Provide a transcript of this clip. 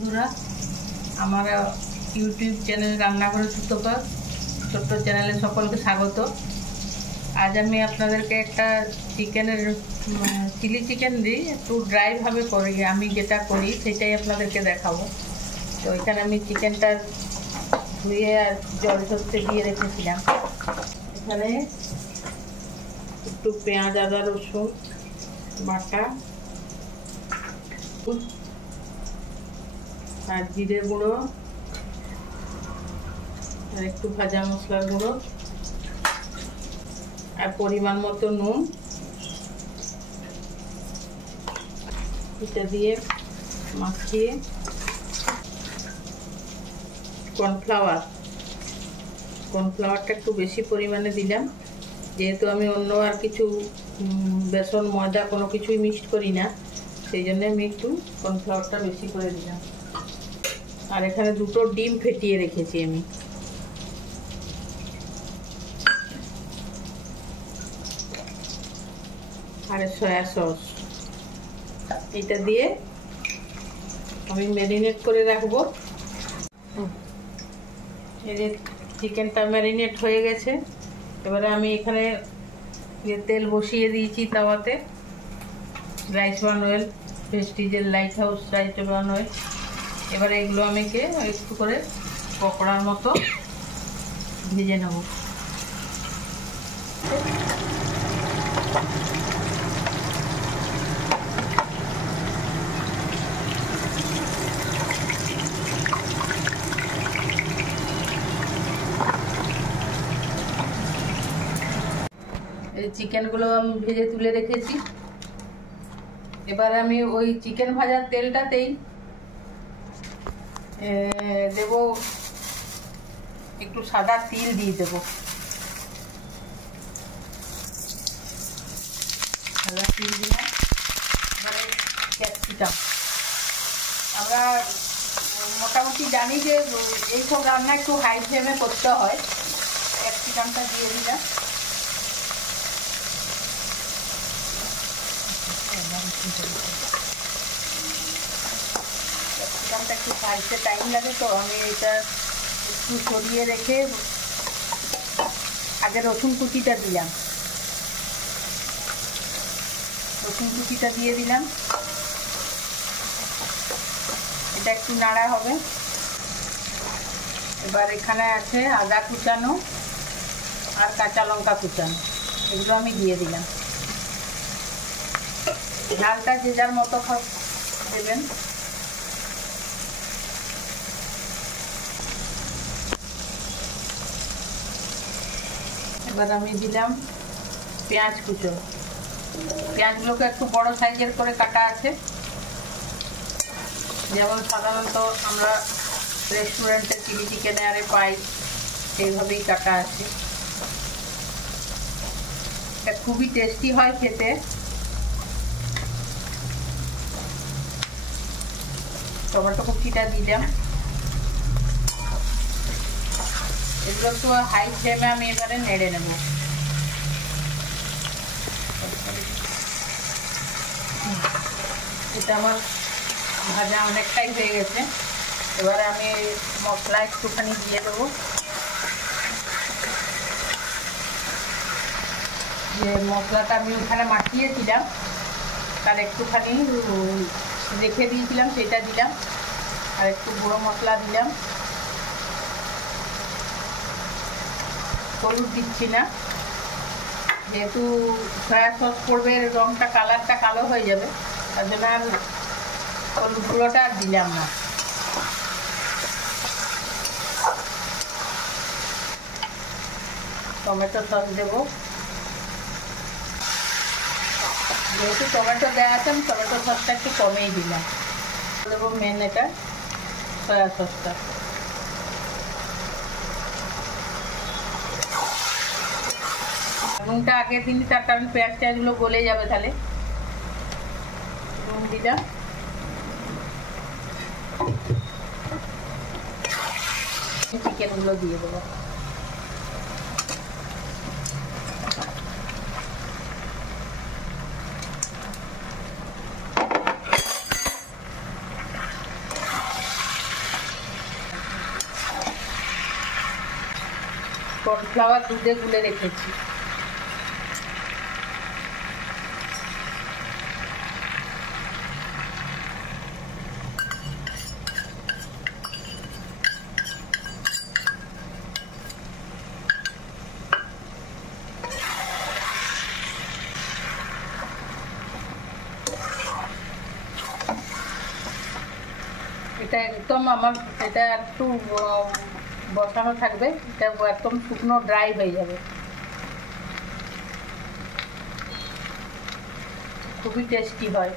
বন্ধুরা, আমার YouTube channel রান্নাঘরে সূত্রপাত ছোট্ট চ্যানেলে সকলকে স্বাগত। আজ আমি আপনাদেরকে একটা চিকেনের চিলি চিকেন দিই, একটু ড্রাইভাবে করি, আমি যেটা করি সেটাই আপনাদেরকে দেখাবো। তো এখানে আমি চিকেনটা ধুয়ে আর জল ঝরতে দিয়ে রেখেছিলাম। এখানে একটু পেঁয়াজ আদা রসুন বাটা আর জিরে গুঁড়ো আর একটু ভাজা মশলার গুঁড়ো আর পরিমাণ মতো নুন, এটা দিয়ে মাখিয়ে কর্নফ্লাওয়ারটা একটু বেশি পরিমাণে দিলাম, যেহেতু আমি অন্য আর কিছু বেসন ময়দা কোনো কিছুই মিক্সড করি না, সেই জন্য আমি একটু কর্নফ্লাওয়ারটা বেশি করে দিলাম। আর এখানে দুটো ডিম ফেটিয়ে রেখেছি আমি। আর সয়া সস এটা দিয়ে আমি ম্যারিনেট করে রাখবো। এই যে চিকেনটা ম্যারিনেট হয়ে গেছে, এবারে আমি এখানে তেল বসিয়ে দিয়েছি তাওয়াতে, রাইস ব্রান অয়েল, প্রেস্টিজের light house rice bran oil. এবারে এগুলো আমি একটু করে পকোড়ার মতো ভেজে নেব। এই চিকেনগুলো আমি ভেজে তুলে রেখেছি। এবার আমি ওই চিকেন ভাজার তেলটাতেই দেব একটু সাদা তিল দিয়ে দেব। সাদা তিল দিলাম। এবারে ক্যাপসিকাম, আমরা মোটামুটি জানি যে এইসব রান্না একটু হাই ফ্লেমে করতে হয়। ক্যাপসিকামটা দিয়ে দিলাম। ক্যাপসিকামটা একটু ভাজতে টাইম লাগে, তো আমি এটা একটু সরিয়ে রেখে আগে রসুন কুচিটা দিলাম। রসুন কুচিটা দিয়ে দিলাম, এটা একটু নাড়া হবে। এবার এখানে আছে আদা কুচানো আর কাঁচা লঙ্কা কুচানো, এগুলো আমি দিয়ে দিলাম। ঝালটা যে যার মতো দেবেন। এবার আমি দিলাম পেঁয়াজ কুচো। পেঁয়াজগুলোকে একটু বড় সাইজের করে কাটা আছে, যেমন সাধারণত আমরা রেস্টুরেন্টে চিলি চিকেনে আরে পাই, সেইভাবেই কাটা আছে। এটা খুবই টেস্টি হয় খেতে। টমেটো কুচিটা দিলাম। এগুলো একটু হাই ফ্লেমে আমি এবারে নেড়ে নেব। এটা আমার ভাজা অনেকটাই হয়ে গেছে। এবারে আমি মশলা একটুখানি দিয়ে দেবো। যে মশলাটা আমি ওখানে মাখিয়েছিলাম তার একটুখানি রেখে দিয়েছিলাম, সেটা দিলাম। আর একটু গুঁড়ো মশলা দিলাম। হলুদ দিচ্ছি না, যেহেতু সয়া সস পড়বে, রঙটা কালারটা কালো হয়ে যাবে, তার জন্য আর হলুদ গুঁড়োটা আর দিলাম না। টমেটো সস দেবো, যেহেতু টমেটো দেওয়া আছে আমি টমেটো সসটা একটু কমেই দিলাম। দেবো মেন এটা সয়া সসটা। নুনটা আগে দিনই, তার কারণ পেঁয়াজ টেয়াজগুলো গলে যাবে, তাহলে নুন দিলাম। চিকেনগুলো দিয়ে দেবো। কর্নফ্লাওয়ার দুধে গুলে রেখেছি। এটা একদম আমার এটা একটু বসানো থাকবে, এটা একদম শুকনো ড্রাই হয়ে যাবে, খুবই টেস্টি হয়।